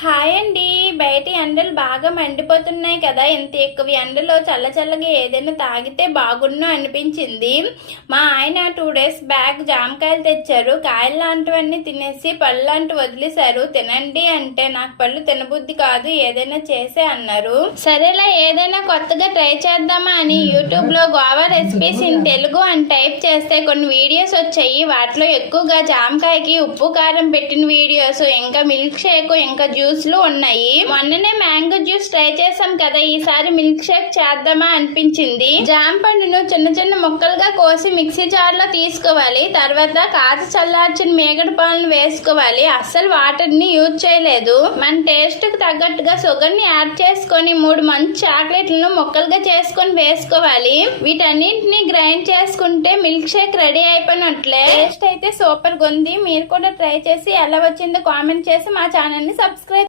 Hi అండి. బయట ఎండలు బాగా మండిపోతున్నాయి కదా. ఇంత ఎక్కువ ఎండలో చల్లచల్లగా ఏదైనా తాగితే బాగున్ను అనిపించింది. మా ఆయన 2 డేస్ బ్యాక్ జామకాయలు తెచ్చారు. కాయలు లాంటివన్నీ తినేసి పళ్ళు లాంటివి వదిలేశారు. తినండి అంటే నాకు పళ్ళు తినబుద్ధి కాదు, ఏదైనా చేసే అన్నారు. సరేలా ఏదైనా కొత్తగా ట్రై చేద్దామా అని యూట్యూబ్ లో గోవా రెసిపీస్ ఇన్ తెలుగు అని టైప్ చేస్తే కొన్ని వీడియోస్ వచ్చాయి. వాటిలో ఎక్కువగా జామకాయకి ఉప్పు కారం పెట్టిన వీడియోస్, ఇంకా మిల్క్ షేక్, ఇంకా జ్యూస్లు ఉన్నాయి. మొన్ననే మ్యాంగో జ్యూస్ ట్రై చేసాం కదా, ఈసారి మిల్క్ షేక్ చేద్దామా అనిపించింది. జామ పండును చిన్న చిన్న ముక్కలుగా కోసి మిక్సీ జార్ లో తీసుకోవాలి. తర్వాత కాచి చల్లార్చిన మేగడ పాలను వేసుకోవాలి. అస్సలు వాటర్ ని యూజ్ చేయలేదు. మన టేస్ట్ కు తగ్గట్టుగా షుగర్ ని యాడ్ చేసుకొని 3 మంచి చాక్లెట్లను ముక్కలుగా చేసుకొని వేసుకోవాలి. వీటన్నింటినీ గ్రైండ్ చేసుకుంటే మిల్క్ షేక్ రెడీ అయిపోయినట్లే. టేస్ట్ అయితే సూపర్ గా ఉంది. మీరు కూడా ట్రై చేసి ఎలా వచ్చిందో కామెంట్ చేసి మా ఛానల్ ని సబ్స్క్రైబ్